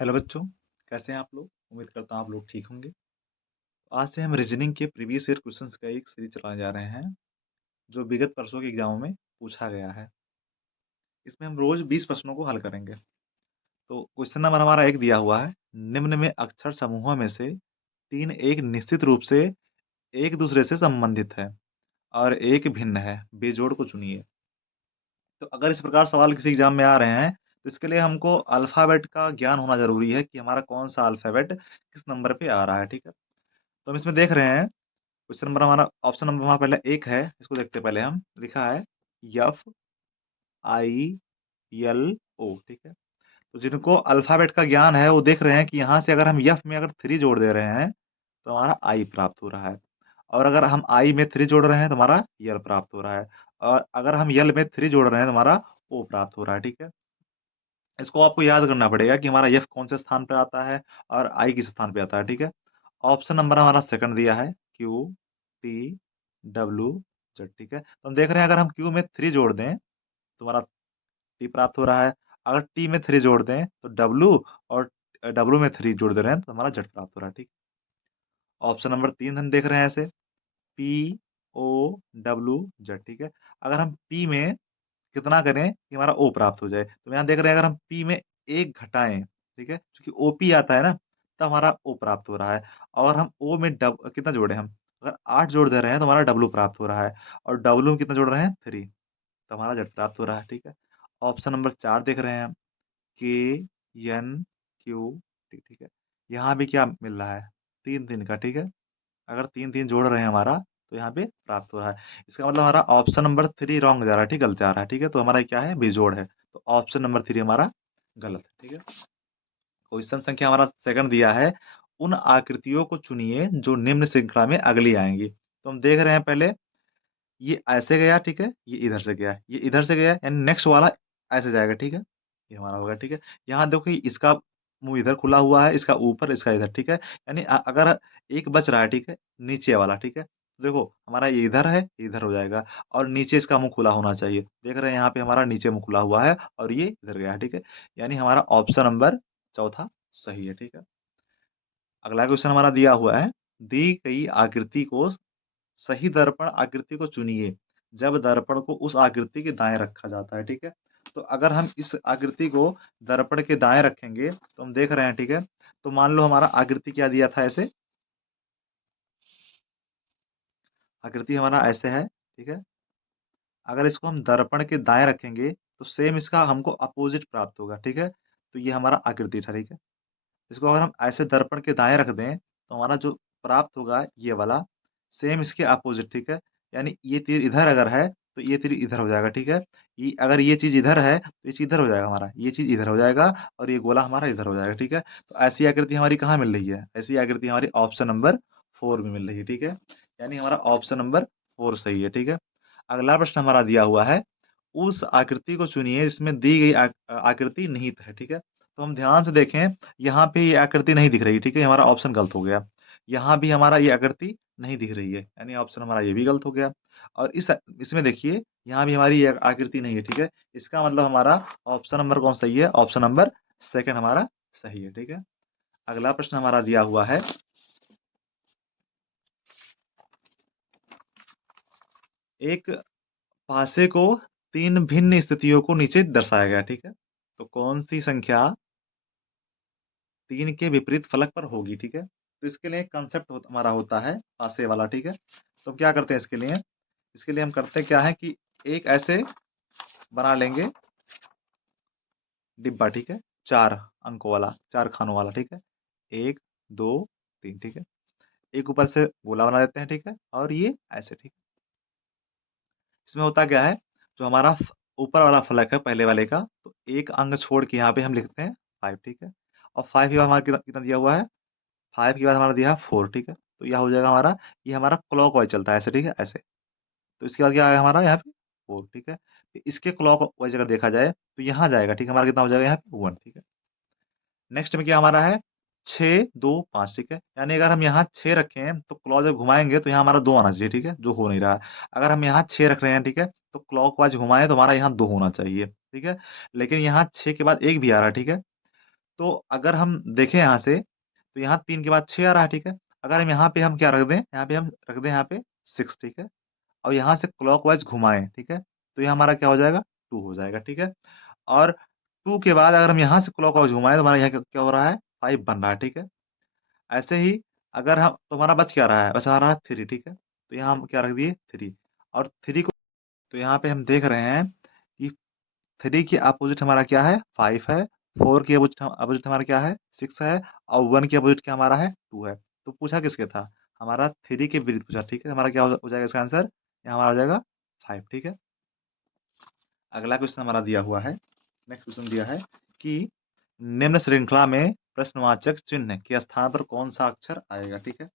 Hello बच्चों, कैसे हैं आप लोग? उम्मीद करता हूँ आप लोग ठीक होंगे। आज से हम रीजनिंग के प्रीवियस ईयर क्वेश्चंस का एक सीरीज चलाने जा रहे हैं, जो विगत वर्षों के एग्जामों में पूछा गया है। इसमें हम रोज 20 प्रश्नों को हल करेंगे। तो क्वेश्चन नंबर हमारा एक दिया हुआ है, निम्न में अक्षर समूहों में से 3 एक निश्चित रूप से एक दूसरे से संबंधित है और एक भिन्न है, बेजोड़ को चुनिए। तो अगर इस प्रकार सवाल किसी एग्जाम में आ रहे हैं, तो इसके लिए हमको अल्फाबेट का ज्ञान होना जरूरी है कि हमारा कौन सा अल्फाबेट किस नंबर पे आ रहा है, ठीक है। तो हम इसमें देख रहे हैं, क्वेश्चन नंबर हमारा ऑप्शन नंबर हमारा पहले एक है, इसको देखते हैं पहले हम। लिखा है एफ आई एल ओ, ठीक है। तो जिनको अल्फाबेट का ज्ञान है वो देख रहे हैं कि यहाँ से अगर हम एफ में अगर 3 जोड़ दे रहे हैं तो हमारा आई प्राप्त हो रहा है, और अगर हम आई में 3 जोड़ रहे हैं तो हमारा यल प्राप्त हो रहा है, और अगर हम यल में 3 जोड़ रहे हैं तो हमारा ओ प्राप्त हो रहा है, ठीक है। इसको आपको याद करना पड़ेगा कि हमारा एफ कौन से स्थान पे आता है और आई किस स्थान पे आता है, ठीक है। ऑप्शन नंबर हमारा सेकंड दिया है, क्यू टी डब्ल्यू जेड, ठीक है। तो हम देख रहे हैं अगर हम क्यू में 3 जोड़ दें तो हमारा टी प्राप्त हो रहा है, अगर टी में 3 जोड़ दें तो डब्ल्यू, और डब्ल्यू में 3 जोड़ दे रहे हैं तो हमारा जेड प्राप्त हो रहा है, ठीक। ऑप्शन नंबर 3 हम देख रहे हैं ऐसे, पी ओ डब्ल्यू जेड, ठीक है। अगर हम पी में कितना करें कि हमारा ओ प्राप्त हो जाए, तो यहाँ देख रहे हैं अगर हम पी में एक घटाएं, ठीक है, क्योंकि ओपी आता है ना, तब हमारा ओ प्राप्त हो रहा है। और हम ओ में कितना जोड़े हम, अगर 8 जोड़ दे रहे हैं तो हमारा डब्लू प्राप्त हो रहा है, और डब्लू में कितना जोड़ रहे हैं 3, तो हमारा जेड प्राप्त हो रहा है, ठीक है। ऑप्शन नंबर 4 देख रहे हैं हम, के एन क्यू टी, ठीक है। यहाँ भी क्या मिल रहा है, 3 3 का, ठीक है। अगर 3 3 जोड़ रहे हैं हमारा तो यहाँ पे प्राप्त हो रहा है। इसका मतलब हमारा ऑप्शन नंबर 3 रॉन्ग जा रहा है, ठीक, गलत जा रहा है, ठीक है। तो हमारा क्या है, बेजोड़ है। तो ऑप्शन नंबर 3 हमारा गलत है, ठीक है। क्वेश्चन संख्या हमारा सेकंड दिया है, उन आकृतियों को चुनिए जो निम्न श्रृंखला में अगली आएंगी। तो हम देख रहे हैं पहले, ये ऐसे गया, ठीक है, ये इधर से गया, ये इधर से गया, यानी नेक्स्ट वाला ऐसे जाएगा, ठीक है। ये हमारा होगा, ठीक है। यहाँ देखो कि इसका मुंह इधर खुला हुआ है, इसका ऊपर, इसका इधर, ठीक है। यानी अगर एक बच रहा है, ठीक है, नीचे वाला, ठीक है, तो देखो हमारा ये इधर है, ये इधर हो जाएगा, और नीचे इसका मुंह खुला होना चाहिए। देख रहे हैं यहाँ पे हमारा नीचे मुंह खुला हुआ है और ये इधर गया है, ठीक है। यानी हमारा ऑप्शन नंबर चौथा सही है, ठीक है। अगला क्वेश्चन हमारा दिया हुआ है, दी गई आकृति को सही दर्पण आकृति को चुनिए जब दर्पण को उस आकृति के दाएं रखा जाता है, ठीक है। तो अगर हम इस आकृति को दर्पण के दाएं रखेंगे तो हम देख रहे हैं, ठीक है। तो मान लो हमारा आकृति क्या दिया था, ऐसे आकृति हमारा ऐसे है, ठीक है। अगर इसको हम दर्पण के दाएं रखेंगे तो सेम इसका हमको अपोजिट प्राप्त होगा, ठीक है। तो ये हमारा आकृति था, ठीक है। इसको अगर हम ऐसे दर्पण के दाएं रख दें तो हमारा जो प्राप्त होगा ये वाला, सेम इसके अपोजिट, ठीक है। यानी ये तीर इधर अगर है तो ये तीर इधर हो जाएगा, ठीक है। ये अगर ये चीज इधर है तो ये चीज इधर हो जाएगा, हमारा ये चीज इधर हो जाएगा, और ये गोला हमारा इधर हो जाएगा, ठीक है। तो ऐसी आकृति हमारी कहाँ मिल रही है, ऐसी आकृति हमारी ऑप्शन नंबर 4 में मिल रही है, ठीक है। यानी हमारा ऑप्शन नंबर 4 सही है, ठीक है। अगला प्रश्न हमारा दिया हुआ है, उस आकृति को चुनिए जिसमें दी गई आकृति निहित है, ठीक है। तो हम ध्यान से देखें, यहाँ पे ये आकृति नहीं दिख रही, ठीक है, हमारा ऑप्शन गलत हो गया। यहाँ भी हमारा ये आकृति नहीं दिख रही है, यानी ऑप्शन हमारा ये भी गलत हो गया। और इसमें देखिए, यहाँ भी हमारी ये आकृति नहीं है, ठीक है। इसका मतलब हमारा ऑप्शन नंबर कौन सही है, ऑप्शन नंबर सेकंड हमारा सही है, ठीक है। अगला प्रश्न हमारा दिया हुआ है, एक पासे को 3 भिन्न स्थितियों को नीचे दर्शाया गया, ठीक है। तो कौन सी संख्या 3 के विपरीत फलक पर होगी, ठीक है। तो इसके लिए कंसेप्ट हमारा होता है पासे वाला, ठीक है। तो क्या करते हैं इसके लिए हम करते क्या है कि एक ऐसे बना लेंगे डिब्बा, ठीक है, 4 अंकों वाला, 4 खानों वाला, ठीक है। 1 2 3, ठीक है। एक ऊपर से गोला बना देते हैं, ठीक है, और ये ऐसे, ठीक है। इसमें होता क्या है, जो हमारा ऊपर वाला फलक है पहले वाले का, तो एक अंक छोड़ के यहाँ पे हम लिखते हैं 5, ठीक है। और 5 के बाद हमारा कितना कितना दिया हुआ है, 5 के बाद हमारा दिया है 4, ठीक है। तो यह हो जाएगा हमारा, ये हमारा क्लॉक वाइज चलता है ऐसे, ठीक है, ऐसे। तो इसके बाद क्या आएगा हमारा यहाँ पे 4, ठीक है। तो इसके क्लॉक वाइज अगर देखा जाए तो यहाँ जाएगा, ठीक है, हमारा कितना हो जाएगा यहाँ पे 1, ठीक है। नेक्स्ट में क्या हमारा है, 6 2 5, ठीक है। यानी अगर हम यहाँ 6 रखें तो क्लॉक जब घुमाएंगे तो यहाँ हमारा 2 आना चाहिए, ठीक है, जो हो नहीं रहा है। अगर हम यहाँ 6 रख रहे हैं, ठीक है, तो क्लॉक वाइज घुमाएं तो हमारा यहाँ 2 होना चाहिए, ठीक है। लेकिन यहाँ 6 के बाद 1 भी आ रहा है, ठीक है। तो अगर हम देखें यहाँ से, तो यहाँ 3 के बाद 6 आ रहा है, ठीक है? अगर हम यहाँ पे हम क्या रख दें, यहाँ पे हम रख दें यहाँ पे 6, ठीक है? और यहाँ से क्लॉकवाइज़ घुमाएँ, ठीक है? तो ये हमारा क्या हो जाएगा, 2 हो जाएगा, ठीक है? और 2 के बाद अगर हम यहाँ से क्लॉकवाइज़ घुमाएँ तो हमारा यहाँ क्या क्या हो रहा है, 5 बन रहा है, ठीक है? ऐसे ही अगर हम तो हमारा बच क्या रहा है, बच रहा है 3, ठीक है? तो यहाँ हम क्या रख दिए 3 और 3 को तो यहाँ पे हम देख रहे हैं कि 3 की अपोज़िट हमारा क्या है, 5 है, 4 की अपोज़िट हमारा क्या है, 6 है और 1 की अपोज़िट क्या हमारा है, 2 है। तो पूछा किसके था? हमारा 3 के विपरीत पूछा, ठीक है? हमारा क्या हो जाएगा इसका आंसर? ये हमारा हो जाएगा 5, ठीक है? अगला क्वेश्चन हमारा दिया हुआ है, नेक्स्ट क्वेश्चन दिया है कि निम्न श्रृंखला में प्रश्नवाचक चिन्ह के स्थान पर कौन-सा अक्षर आएगा, ठीक है?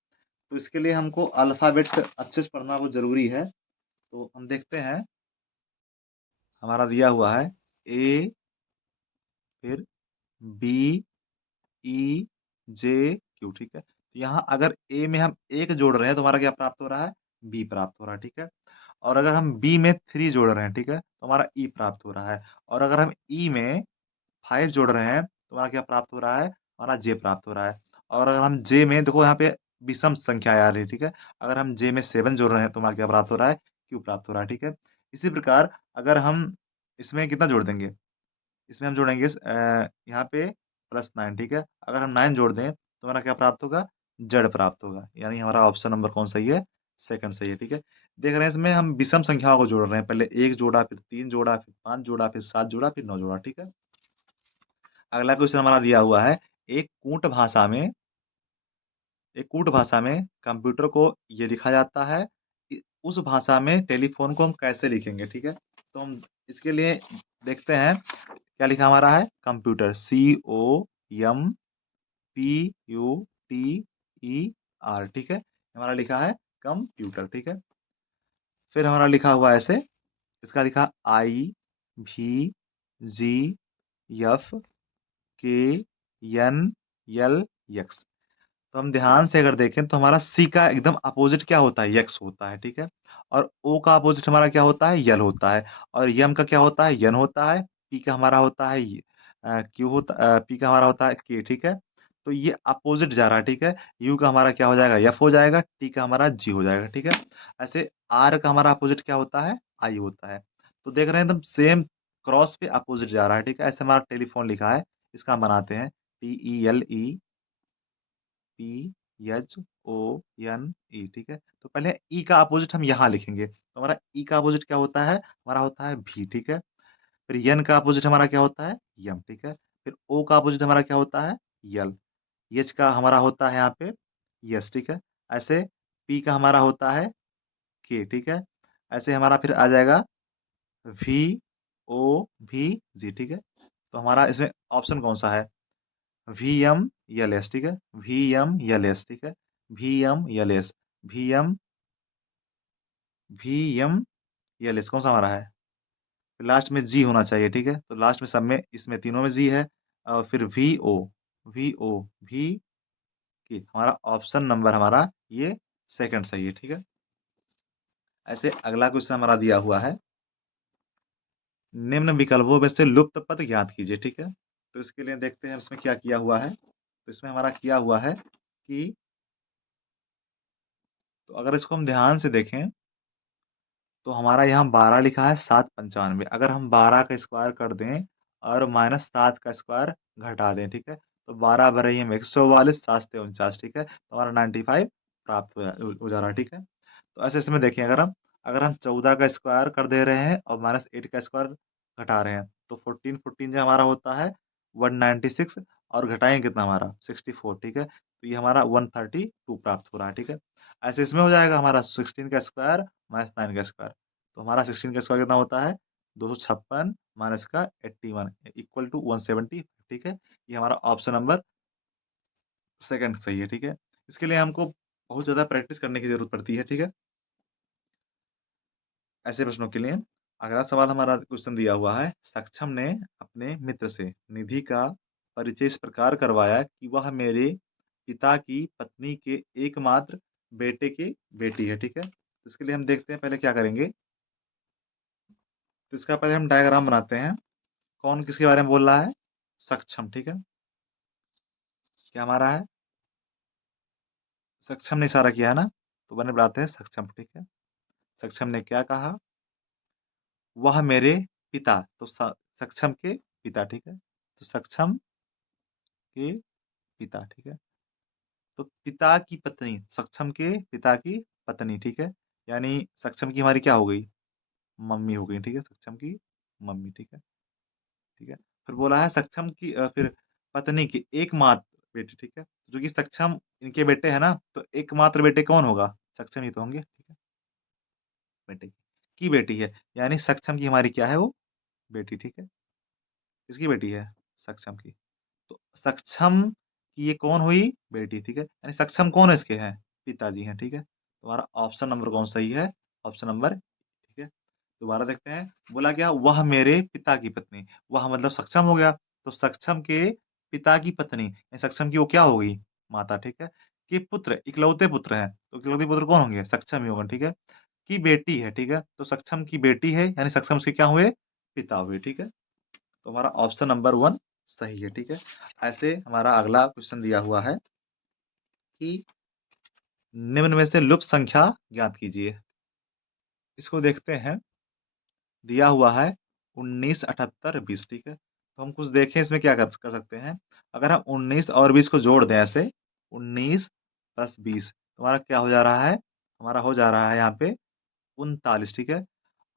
तो इसके लिए हमको अल्फ़ाबेट अच्छे से पढ़ना बहुत ज़रूरी है। तो हम देखते हैं, हमारा दिया हुआ है ए, फिर बी, ई, जे, क्यू, ठीक है? तो यहाँ अगर ए में हम 1 जोड़ रहे हैं तो हमारा क्या प्राप्त हो रहा है? बी प्राप्त हो रहा है, ठीक है? और अगर हम बी में 3 जोड़ रहे हैं, ठीक है? तो हमारा ई प्राप्त हो रहा है और अगर हम ई में 5 जोड़ रहे हैं, तो हमारा क्या प्राप्त हो रहा है? हमारा जे प्राप्त हो रहा है और अगर हम जे में देखो यहाँ पे विषम संख्याएँ आ रही है, ठीक है? अगर हम जे में 7 जोड़ रहे हैं, तो हमारा क्या प्राप्त हो रहा है? क्यू प्राप्त हो रहा है, ठीक है? इसी प्रकार अगर हम इसमें कितना जोड़ देंगे? इसमें हम जोड़ेंगे यहाँ पे +9, ठीक है? अगर हम 9 जोड़ दें, तो हमारा क्या प्राप्त होगा? जेड प्राप्त होगा, यानी हमारा ऑप्शन नंबर कौन सही है? सेकंड सही है, ठीक है? देख रहे हैं इसमें हम विषम संख्याओं को जोड़ रहे हैं, पहले 1 जोड़ा, फिर 3 जोड़ा, फिर 5 जोड़ा, फिर 7 जोड़ा, फिर 9 जोड़ा, ठीक है? अगला क्वेश्चन हमारा दिया हुआ है, एक कूट भाषा में एक कूट भाषा में कंप्यूटर को ये लिखा जाता है कि उस भाषा में टेलीफ़ोन को हम कैसे लिखेंगे, ठीक है? तो हम इसके लिए देखते हैं, क्या लिखा हमारा है? कंप्यूटर, COMPUTER, ठीक है? हमारा लिखा है कंप्यूटर, ठीक है? फिर हमारा लिखा हुआ है ऐसे, इसका लिखा IVGFKNLX। तो हम ध्यान से अगर देखें तो हमारा सी का एकदम अपोजिट क्या होता है? यक्स होता है, ठीक है? और ओ का अपोजिट हमारा क्या होता है? यल होता है और यम का क्या होता है? यन होता है, पी का हमारा होता है पी का हमारा होता है के, ठीक है? तो ये अपोजिट जा रहा है, ठीक है? यू का हमारा क्या हो जाएगा? एफ हो जाएगा, टी का हमारा जी हो जाएगा, ठीक है? ऐसे आर का हमारा अपोजिट क्या होता है? आई होता है। तो देख रहे हैं एकदम सेम क्रॉस पे अपोजिट जा रहा है, ठीक है? ऐसे हमारा टेलीफ़ोन लिखा है, इसका हम बनाते हैं TELEPHONE, ठीक है? तो पहले ई का अपोजिट हम यहाँ लिखेंगे, तो हमारा ई का अपोजिट क्या होता है? हमारा होता है भी, ठीक है? फिर यन का अपोजिट हमारा क्या होता है? यम, ठीक है? फिर ओ का अपोजिट हमारा क्या होता है? यल। एच का हमारा होता है यहाँ पे यस, ठीक है? ऐसे पी का हमारा होता है के, ठीक है? ऐसे हमारा फिर आ जाएगा VOVG, ठीक है? तो हमारा इसमें ऑप्शन कौन-सा है? VMLS, ठीक है? VMLS, ठीक है? VMLS, VM VMLS कौन-सा हमारा है? लास्ट में जी होना चाहिए, ठीक है? तो लास्ट में सब में इसमें तीनों में जी है और फिर VO की हमारा ऑप्शन नंबर हमारा ये सेकंड सही है, ठीक है? ऐसे अगला क्वेश्चन हमारा दिया हुआ है, निम्न विकल्पों में से लुप्त पद ज्ञात कीजिए, ठीक है? तो इसके लिए देखते हैं इसमें क्या किया हुआ है। तो इसमें हमारा किया हुआ है कि तो अगर इसको हम ध्यान से देखें, तो हमारा यहाँ 12 लिखा है 795, अगर हम 12 का स्क्वायर कर दें और -7 का स्क्वायर घटा दें, ठीक है? तो 12 बराबर में 144, 7 से 49, ठीक है? तो हमारा 95 प्राप्त हो जा रहा है, ठीक है? तो ऐसे इसमें देखिए, अगर हम 14 का स्क्वायर कर दे रहे हैं और -8 का स्क्वायर घटा रहे हैं, तो 14 14 जो हमारा होता है 196 और घटाएँगे कितना हमारा 64, ठीक है? तो ये हमारा 132 प्राप्त हो रहा है, ठीक है? ऐसे इसमें हो जाएगा हमारा 16 का स्क्वायर -9 का स्क्वायर, तो हमारा 16 का स्क्वायर कितना होता है 256 माइनस का 81 इक्वल टू 170, ठीक है? ये हमारा ऑप्शन नंबर सेकंड सही है, ठीक है? इसके लिए हमको बहुत ज़्यादा प्रैक्टिस करने की ज़रूरत पड़ती है, ठीक है? ऐसे प्रश्नों के लिए अगला सवाल हमारा क्वेश्चन दिया हुआ है, सक्षम ने अपने मित्र से निधि का परिचय इस प्रकार करवाया कि वह मेरे पिता की पत्नी के एकमात्र बेटे की बेटी है, ठीक है? तो इसके लिए हम देखते हैं पहले क्या करेंगे, तो इसका पहले हम डायग्राम बनाते हैं। कौन किसके बारे में बोल रहा है? सक्षम, ठीक है? क्या हमारा है? सक्षम ने इशारा किया है ना, तो बने बनाते हैं सक्षम, ठीक है। सक्षम ने क्या कहा? वह मेरे पिता, तो सक्षम के पिता, ठीक है। तो सक्षम के पिता, ठीक है। तो पिता की पत्नी, सक्षम के पिता की पत्नी, ठीक है। यानी सक्षम की हमारी क्या हो गई? मम्मी हो गई, ठीक है। सक्षम की मम्मी, ठीक है। ठीक है। फिर बोला है सक्षम की फिर पत्नी की एकमात्र बेटी, ठीक है। जो कि सक्षम इनके बेटे हैं ना, तो एकमात्र बेटे कौन होगा? सक्षम ही तो होंगे, ठीक है। बेटे की बेटी है, यानी सक्षम की हमारी क्या है वो? बेटी, ठीक है। किसकी बेटी है? सक्षम की। तो सक्षम की ये कौन हुई? बेटी, ठीक है। यानी सक्षम कौन है इसके हैं? पिताजी हैं, ठीक है। तुम्हारा ऑप्शन नंबर कौन सही है? ऑप्शन नंबर, ठीक है। दोबारा देखते हैं, बोला क्या? वह मेरे पिता की पत्नी, वह मतलब सक्षम हो गया, तो सक्षम के पिता की पत्नी, यानी सक्षम की वो क्या हो गई? माता, ठीक है। के पुत्र, इकलौते पुत्र हैं, तो इकलौते पुत्र कौन होंगे? सक्षम ही होगा, ठीक है। की बेटी है, ठीक है। तो सक्षम की बेटी है, यानी सक्षम से क्या हुए? पिता हुए, ठीक है। तो हमारा ऑप्शन नंबर 1 सही है, ठीक है। ऐसे हमारा अगला क्वेश्चन दिया हुआ है कि निम्न में से लुप्त संख्या ज्ञात कीजिए। इसको देखते हैं। दिया हुआ है 19, 78, 20, ठीक है। तो हम कुछ देखें इसमें क्या कर कर सकते हैं। अगर हम 19 और 20 को जोड़ दें ऐसे, 19 प्लस 20, तो हमारा क्या हो जा रहा है? हमारा हो जा रहा है यहाँ पे 39, ठीक है।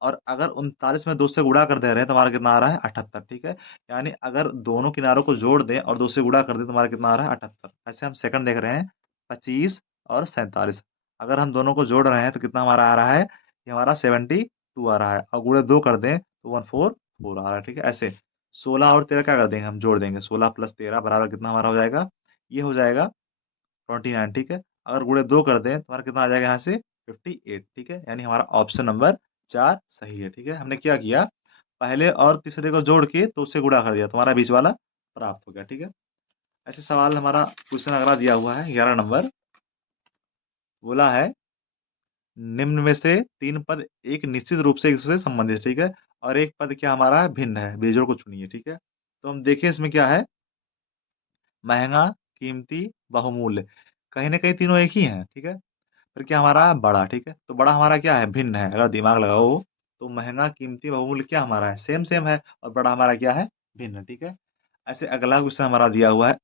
और अगर 39 में 2 से गुणा कर दे रहे हैं तो हमारा कितना आ रहा है? 78, ठीक है। यानी अगर दोनों किनारों को जोड़ दें और 2 से गुणा कर दें तो हमारा कितना आ रहा है? 78। ऐसे हम सेकंड देख रहे हैं 25 और 47। अगर हम दोनों को जोड़ रहे हैं तो कितना हमारा आ रहा है? ये हमारा 72 आ रहा है, और गुणे 2 कर दें तो 144 आ रहा है, ठीक है। ऐसे 16 और 13 क्या कर देंगे हम? जोड़ देंगे। 16 प्लस 13 बराबर कितना हमारा हो जाएगा? ये हो जाएगा 29, ठीक है। अगर गुणे 2 कर दें तो हमारा कितना आ जाएगा यहाँ से? 58, ठीक है। यानी हमारा ऑप्शन नंबर 4 सही है, ठीक है। हमने क्या किया? पहले और तीसरे को जोड़ के तो उससे गुणा कर दिया, तुम्हारा बीच वाला प्राप्त हो गया, ठीक है। ऐसे सवाल हमारा क्वेश्चन अगला दिया हुआ है 11 नंबर। बोला है निम्न में से 3 पद एक निश्चित रूप से एक दूसरे से संबंधित है, ठीक है। और एक पद क्या हमारा है? भिन्न है। बेजोड़ को चुनिए, ठीक है। तो हम देखें इसमें क्या है? महँगा, कीमती, बहुमूल्य। कहीं न कहीं तीनों एक ही हैं, ठीक है। फिर क्या हमारा? बड़ा, ठीक है। तो बड़ा हमारा क्या है? भिन्न है। अगर दिमाग लगाओ तो महँगा, कीमती, बहुमूल्य क्या हमारा है? सेम सेम है, और बड़ा हमारा क्या है? भिन्न, ठीक है। ऐसे अगला क्वेश्चन हमारा दिया हुआ है,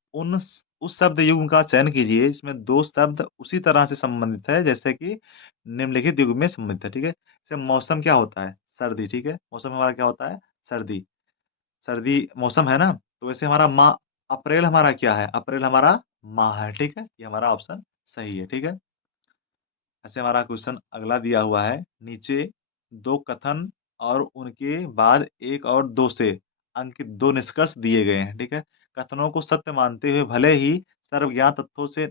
उस शब्द युग्म का चयन कीजिए जिसमें 2 शब्द उसी तरह से संबंधित है जैसे कि निम्नलिखित युग्म में संबंधित है, ठीक है। जैसे मौसम क्या होता है? सर्दी, ठीक है। मौसम हमारा क्या होता है? सर्दी। सर्दी मौसम है ना? तो वैसे हमारा माह अप्रैल हमारा क्या है? अप्रैल हमारा माह है, ठीक है। ये हमारा ऑप्शन सही है, ठीक है। ऐसे हमारा क्वेश्चन अगला दिया हुआ है, नीचे 2 कथन और उनके बाद 1 और 2 से अंकित 2 निष्कर्ष दिए गए हैं, ठीक है। कथनों को सत्य मानते हुए भले ही सर्वज्ञात तथ्यों से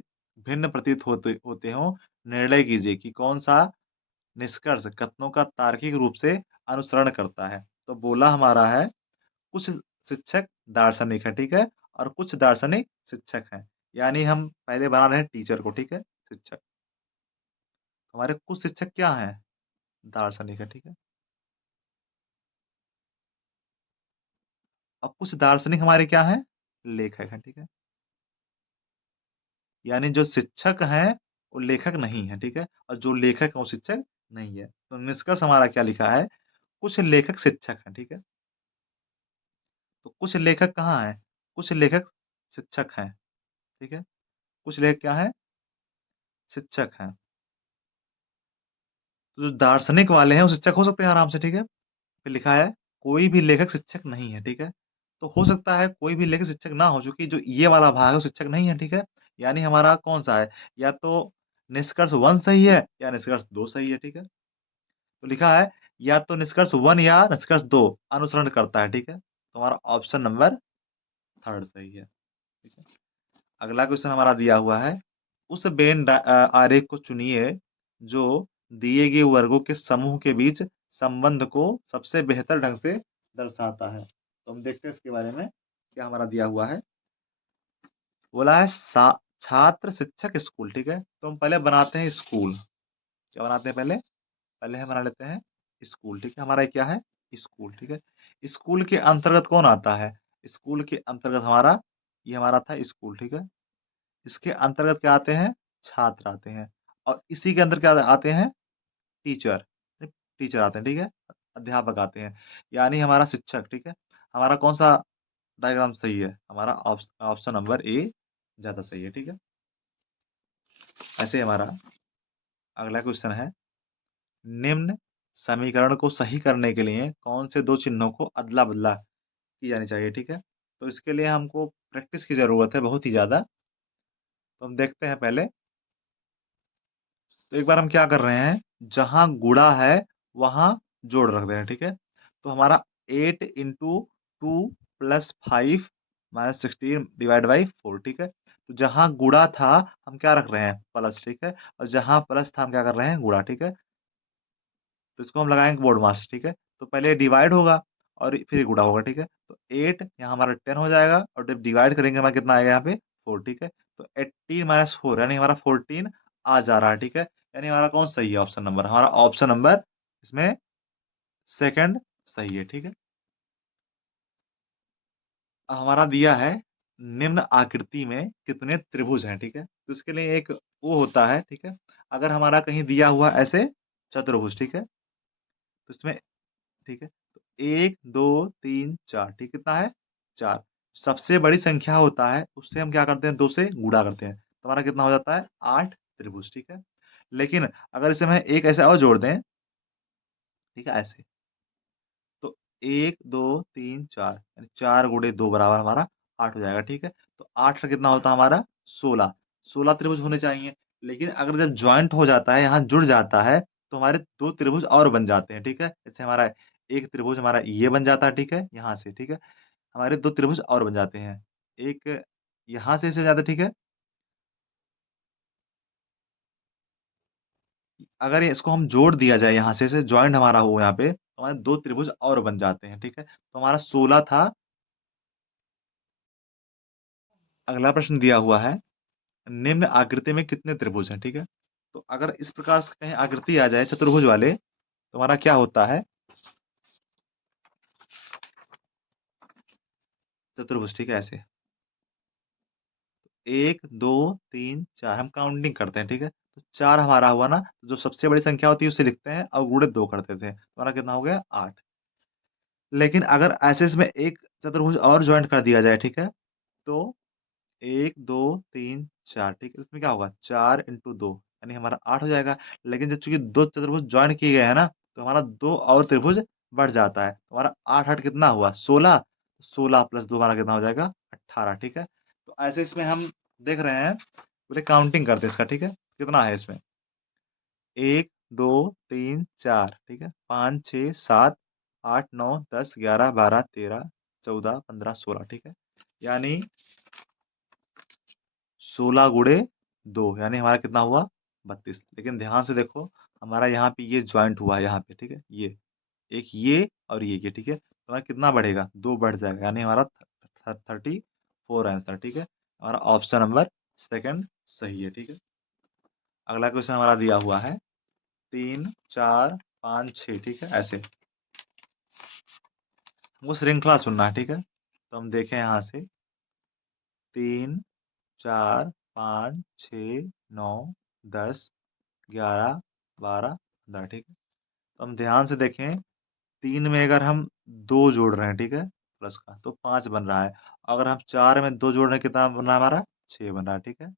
भिन्न प्रतीत होते होते हों, निर्णय कीजिए कि कौन-सा निष्कर्ष कथनों का तार्किक रूप से अनुसरण करता है। तो बोला हमारा है, कुछ शिक्षक दार्शनिक हैं, ठीक है? और कुछ दार्शनिक शिक्षक हैं। यानी हम पहले बना रहे हैं टीचर को, ठीक है? शिक्षक। हमारे कुछ शिक्षक क्या हैं? दार्शनिक है, ठीक है? और कुछ दार्शनिक हमारे क्या हैं? लेखक हैं, ठीक है? यानी जो शिक्षक हैं, वो लेखक नहीं है, ठीक है? और जो लेखक है, वो शिक्षक नहीं है। तो निष्कर्ष हमारा क्या लिखा है? कुछ लेखक शिक्षक हैं, ठीक है? तो कुछ लेखक कहाँ हैं? कुछ लेखक शिक्षक हैं, ठीक है? कुछ लेखक क्या हैं? शिक्षक हैं। तो जो दार्शनिक वाले हैं, वो शिक्षक हो सकते हैं आराम से, ठीक है? फिर लिखा है, कोई भी लेखक शिक्षक नहीं है, ठीक है? तो हो सकता है कोई भी लेखक शिक्षक ना हो, चूँकि जो ये वाला भाग है वो शिक्षक नहीं है, ठीक है? यानी हमारा कौन-सा है? या तो निष्कर्ष 1 सही है या निष्कर्ष 2 सही है, ठीक है? तो लिखा है या तो निष्कर्ष 1 या निष्कर्ष 2 अनुसरण करता है, ठीक है? तो हमारा ऑप्शन नंबर 3 सही है, ठीक है? अगला क्वेश्चन हमारा दिया हुआ है, उस आरेख को चुनिए जो दिए गए वर्गों के समूह के बीच संबंध को सबसे बेहतर ढंग से दर्शाता है। तो हम देखते हैं इसके बारे में, क्या हमारा दिया हुआ है। बोला है छात्र, शिक्षक, स्कूल, ठीक है? तो हम पहले बनाते हैं स्कूल। क्या बनाते हैं पहले? पहले हम बना लेते हैं स्कूल, ठीक है? हमारा ये क्या है? स्कूल, ठीक है? स्कूल के अंतर्गत कौन आता है? स्कूल के अंतर्गत हमारा ये हमारा था स्कूल, ठीक है? इसके अंतर्गत क्या आते हैं? छात्र आते हैं। और इसी के अंदर क्या आते हैं? टीचर। टीचर आते हैं, ठीक है? अध्यापक आते हैं, यानी हमारा शिक्षक, ठीक है? हमारा कौन-सा डायग्राम सही है? हमारा ऑप्शन नंबर ए ज़्यादा सही है, ठीक है? ऐसे हमारा अगला क्वेश्चन है, निम्न समीकरण को सही करने के लिए कौन से 2 चिन्हों को अदला-बदला की जानी चाहिए, ठीक है? तो इसके लिए हमको प्रैक्टिस की ज़रूरत है बहुत ही ज़्यादा। तो हम देखते हैं पहले। तो एक बार हम क्या कर रहे हैं, जहाँ गुणा है, वहाँ जोड़ रख दे रहे हैं, ठीक है? तो हमारा 8 into 2 plus 5 minus 16 divide by 4, ठीक है? तो जहाँ गुणा था, हम क्या रख रहे हैं? प्लस, ठीक है? और जहाँ प्लस था, हम क्या कर रहे हैं? गुणा, ठीक है? तो इसको हम लगाएँगे बोर्ड मास, ठीक है? तो पहले डिवाइड होगा और फिर गुणा होगा, ठीक है? तो 8 यहाँ हमारा 10 हो जाएगा और जब डिवाइड करेंगे हमारा कितना आएगा यहाँ पे? 4, ठीक है? तो 18 माइनस 4 यानी हमारा 14 आ जा रहा है, ठीक है? यानी हमारा कौन सही है ऑप्शन नंबर? हमारा ऑप्शन नंबर इसमें सेकंड सही है, ठीक है? हमारा दिया है, निम्न आकृति में कितने त्रिभुज हैं, ठीक है? तो इसके लिए एक वो होता है, ठीक है? अगर हमारा कहीं दिया हुआ ऐसे चतुर्भुज, ठीक है? तो इसमें ठीक है? तो 1, 2, 3, 4 ठीक कितना है? 4 सबसे बड़ी संख्या होता है, उससे हम क्या करते हैं 2 से गुणा करते हैं। तो हमारा कितना हो जाता है? 8 त्रिभुज, ठीक है? लेकिन अगर इसे हम एक ऐसे और जोड़ दें, ठीक है? ऐसे, तो 1, 2, 3, 4 यानी 4 गुणे 2 बराबर हमारा 8 हो जाएगा, ठीक है? तो 8 का कितना होता है हमारा? 16 16 त्रिभुज होने चाहिए, लेकिन अगर जब जॉइंट हो जाता है, यहाँ जुड़ जाता है, तो हमारे 2 त्रिभुज और बन जाते हैं, ठीक है? जैसे हमारा एक त्रिभुज हमारा ये बन जाता है, ठीक है? यहाँ से, ठीक है? हमारे 2 त्रिभुज और बन जाते हैं। एक यहाँ से ऐसे जाता है, ठीक है? अगर इसको हम जोड़ दिया जाए यहाँ से ऐसे जॉइंट हमारा हो यहाँ पे, तो हमारे 2 त्रिभुज और बन जाते हैं, ठीक है? तो हमारा 16 था। अगला प्रश्न दिया हुआ है, निम्न आकृति में कितने त्रिभुज हैं, ठीक है? तो अगर इस प्रकार से कहीं आकृति आ जाए चतुर्भुज वाले, तो हमारा क्या होता है? चतुर्भुज, ठीक है? ऐसे 1, 2, 3, 4 हम काउंटिंग करते हैं, ठीक है? तो 4 हमारा हुआ ना, जो सबसे बड़ी संख्या होती है उसे लिखते हैं और गुणे 2 करते थे। तो हमारा कितना हो गया? 8। लेकिन अगर ऐसे इसमें एक चतुर्भुज और जॉइंट कर दिया जाए, ठीक है? तो 1, 2, 3, 4 ठीक है? इसमें क्या होगा? 4 इंटू 2 यानी हमारा 8 हो जाएगा। लेकिन जब चूँकि 2 चतुर्भुज जॉइन किए गए हैं ना, तो हमारा 2 और त्रिभुज बढ़ जाता है। तो हमारा 8, 8 कितना हुआ? 16 16 प्लस 2 हमारा कितना हो जाएगा? 18 ठीक है? तो ऐसे इसमें हम देख रहे हैं, पहले काउंटिंग करते हैं इसका, ठीक है? कितना है इसमें? 1, 2, 3, 4 ठीक है? 5, 6, 7, 8, 9, 10, 11, 12, 13, 14, 15, 16 ठीक है? यानी 16 गुणे 2 यानी हमारा कितना हुआ? 32 लेकिन ध्यान से देखो, हमारा यहाँ पे ये जॉइंट हुआ है यहाँ पे, ठीक है? एक ये और ये ठीक है? तो हमारा कितना बढ़ेगा? 2 बढ़ जाएगा यानी हमारा 34 आंसर, ठीक है? हमारा ऑप्शन नंबर सेकंड सही है, ठीक है? अगला क्वेश्चन हमारा दिया हुआ है 3, 4, 5, 6 ठीक है? ऐसे हमको श्रृंखला चुनना है, ठीक है? तो हम देखें यहाँ से 3, 4, 5, 6, 9, 10, 11, 12, 15 ठीक है? तो हम ध्यान से देखें, 3 में अगर हम 2 जोड़ रहे हैं, ठीक है? प्लस का, तो 5 बन रहा है। अगर हम 4 में 2 जोड़ रहे हैं, कितना बन रहा है हमारा? 6 बन रहा है, ठीक है?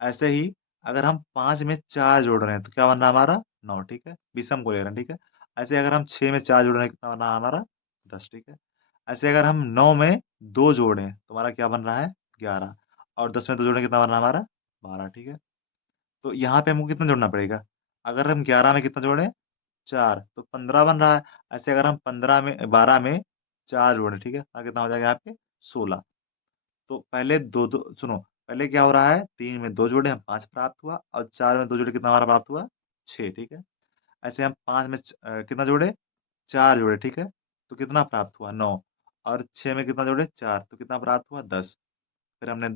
ऐसे ही अगर हम 5 में 4 जोड़ रहे हैं, तो क्या बन रहा है हमारा? 9 ठीक है? विषम को ले रहे हैं, ठीक है? ऐसे अगर हम 6 में 4 जोड़ रहे हैं, कितना बन रहा है हमारा? 10 ठीक है? ऐसे अगर हम 9 में 2 जोड़ें, तो हमारा क्या बन रहा है? 11 और 10 में 2 जोड़ें, कितना बन रहा है हमारा? 12 ठीक है? तो यहाँ पे हमको कितना जोड़ना पड़ेगा? अगर हम 11 में कितना जोड़ें? 4 तो 15 बन रहा है। ऐसे अगर हम 15 में 12 में 4 जोड़ें, ठीक है? कितना हो जाएगा यहाँ पे? 16 तो पहले 2-2 सुनो, पहले क्या हो रहा है 3 में 2 जोड़े हम 5 प्राप्त हुआ और 4 में 2 जोड़े कितना हमारा प्राप्त हुआ? 6 ठीक है? ऐसे हम 5 में कितना जोड़े? 4 जोड़े ठीक है? तो कितना प्राप्त हुआ? 9 और 6 में कितना जोड़े? 4 तो कितना प्राप्त हुआ? 10 फिर हमने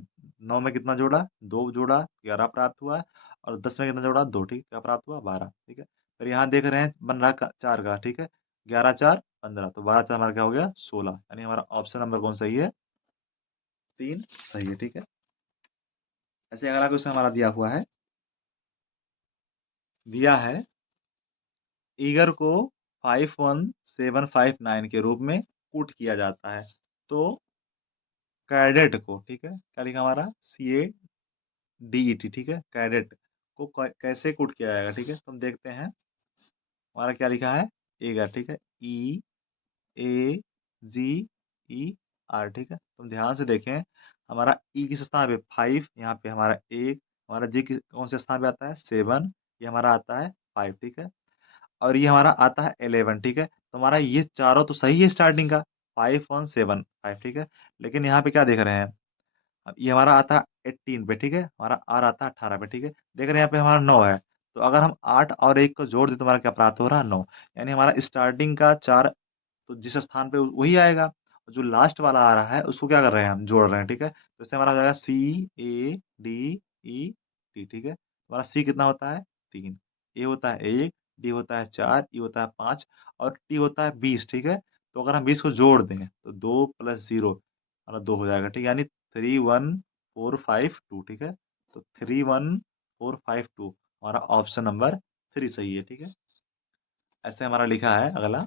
9 में कितना जोड़ा? 2 जोड़ा 11 प्राप्त हुआ और 10 में कितना जोड़ा? 2 ठीक, क्या प्राप्त हुआ? 12 ठीक है? फिर यहाँ देख रहे हैं बन रहा है 4 का ठीक है? 11 4 15 तो 12 4 हमारा क्या हो गया? 16 यानी हमारा ऑप्शन नंबर कौन सही है? 3 सही है, ठीक है? ऐसे अगला क्वेश्चन हमारा दिया है ईगर को 51759 के रूप में पुट किया जाता है। तो कैडेट को, ठीक है, क्या लिखा हमारा CADET, ठीक है, कैडेट को कैसे पुट किया जाएगा, ठीक है। तो हम देखते हैं हमारा क्या लिखा है ईगर, ठीक है, EAGER, ठीक है। तुम ध्यान से देखें हमारा ई किस स्थान पे 5, यहाँ पे हमारा 1, हमारा जी कौन से स्थान पे आता है 7, ये हमारा आता है 5, ठीक है। और ये हमारा आता है 11, ठीक है। तो हमारा ये चारों तो सही है स्टार्टिंग का 5175, ठीक है। लेकिन यहाँ पे क्या देख रहे हैं, अब ये हमारा आता है 18 पे, ठीक है, हमारा आर आता है 18 पे, ठीक है। देख रहे हैं यहाँ पे हमारा 9 है। तो अगर हम 8 और 1 को जोड़ दें तो हमारा क्या प्राप्त हो रहा है 9, यानी हमारा स्टार्टिंग का 4 तो जिस स्थान पे वही आएगा, जो लास्ट वाला आ रहा है उसको क्या कर रहे हैं हम जोड़ रहे हैं, ठीक है। तो इससे हमारा हो जाएगा CADET, ठीक है। हमारा सी कितना होता है 3, ए होता है 1, डी होता है 4, ई होता है 5 और टी होता है 20, ठीक है। तो अगर हम 20 को जोड़ दें तो 2 + 0 हमारा 2 हो जाएगा, ठीक है, यानी 31452, ठीक है। तो 31452 हमारा ऑप्शन नंबर 3 सही है, ठीक है। ऐसे हमारा लिखा है अगला,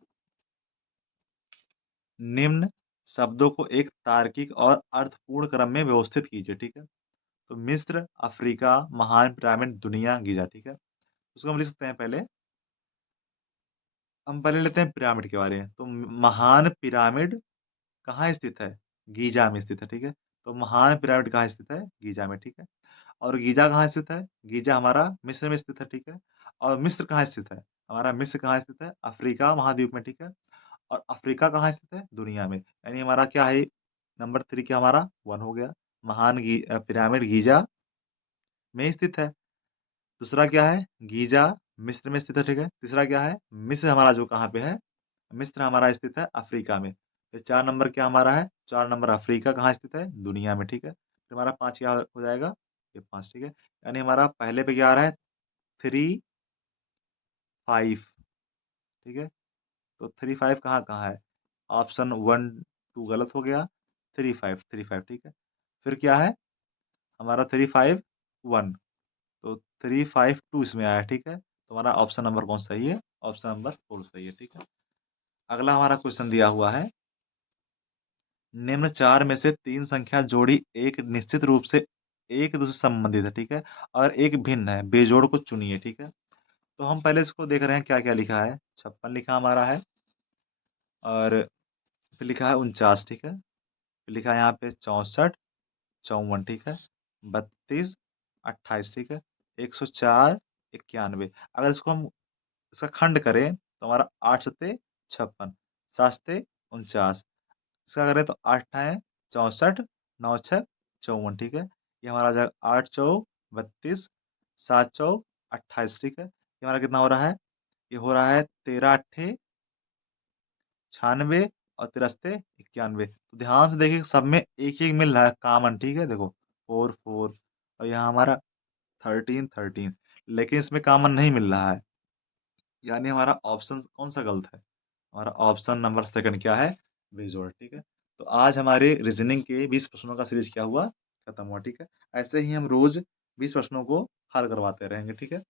निम्न शब्दों को एक तार्किक और अर्थपूर्ण क्रम में व्यवस्थित कीजिए, ठीक है। तो मिस्र, अफ्रीका, महान पिरामिड, दुनिया, गीजा, ठीक है। उसको हम लिख सकते हैं पहले, हम पहले लेते हैं पिरामिड के बारे में। तो महान पिरामिड कहाँ स्थित है, गीजा में स्थित है, ठीक है। तो महान पिरामिड कहाँ स्थित है, गीजा में, ठीक है। और गीजा कहाँ स्थित है, गीजा हमारा मिस्र में स्थित है, ठीक है। और मिस्र कहाँ स्थित है, हमारा मिस्र कहाँ स्थित है, अफ्रीका महाद्वीप में, ठीक है। और अफ्रीका कहाँ स्थित है, दुनिया में, यानी हमारा क्या है नंबर 3 क्या हमारा 1 हो गया। पिरामिड गीजा में स्थित है। दूसरा क्या है, गीजा मिस्र में स्थित है, ठीक है। तीसरा क्या है, मिस्र हमारा जो कहाँ पे है, मिस्र हमारा स्थित है अफ्रीका में। फिर 4 नंबर क्या हमारा है, 4 नंबर अफ्रीका कहाँ स्थित है, दुनिया में, ठीक है। फिर हमारा 5 क्या हो जाएगा, ये 5, ठीक है। यानी हमारा पहले पे क्या आ रहा है 3 5, ठीक है। तो 3 5 कहाँ कहाँ है, ऑप्शन 1 2 गलत हो गया, 3 5 ठीक है। फिर क्या है हमारा 3 5 1, तो 3 5 2 इसमें आया, ठीक है। तो हमारा ऑप्शन नंबर कौन सही है, ऑप्शन नंबर 4 सही है, ठीक है। अगला हमारा क्वेश्चन दिया हुआ है, निम्न 4 में से 3 संख्या जोड़ी एक निश्चित रूप से एक दूसरे से संबंधित है, ठीक है, और एक भिन्न है, बेजोड़ को चुनिए, ठीक है। तो हम पहले इसको देख रहे हैं क्या क्या लिखा है, 56 लिखा हमारा है, और फिर लिखा है 49, ठीक है। फिर लिखा है यहाँ पे 64 54, ठीक है, 32 28, ठीक है, 104 91। अगर इसको हम इसका खंड करें तो हमारा 8 सत्ते 56, 7 सत्ते 49, इसका करें तो 8 है 64, 9 छः 54, ठीक है। ये हमारा आ जाएगा 8 चौक 32, 7 चौक 28, ठीक है। ये हमारा कितना हो रहा है, ये हो रहा है 13 अट्ठे 96 और 93 91। तो ध्यान से देखिए सब में एक एक मिल रहा है कॉमन, ठीक है, देखो 4 4 और यहाँ हमारा 13 13, लेकिन इसमें कॉमन नहीं मिल रहा है, यानी हमारा ऑप्शन कौन सा गलत है, हमारा ऑप्शन नंबर सेकंड क्या है, बेजोड़, ठीक है। तो आज हमारे रीजनिंग के 20 प्रश्नों का सीरीज क्या हुआ, खत्म हुआ, ठीक है। ऐसे ही हम रोज 20 प्रश्नों को हल करवाते रहेंगे, ठीक है।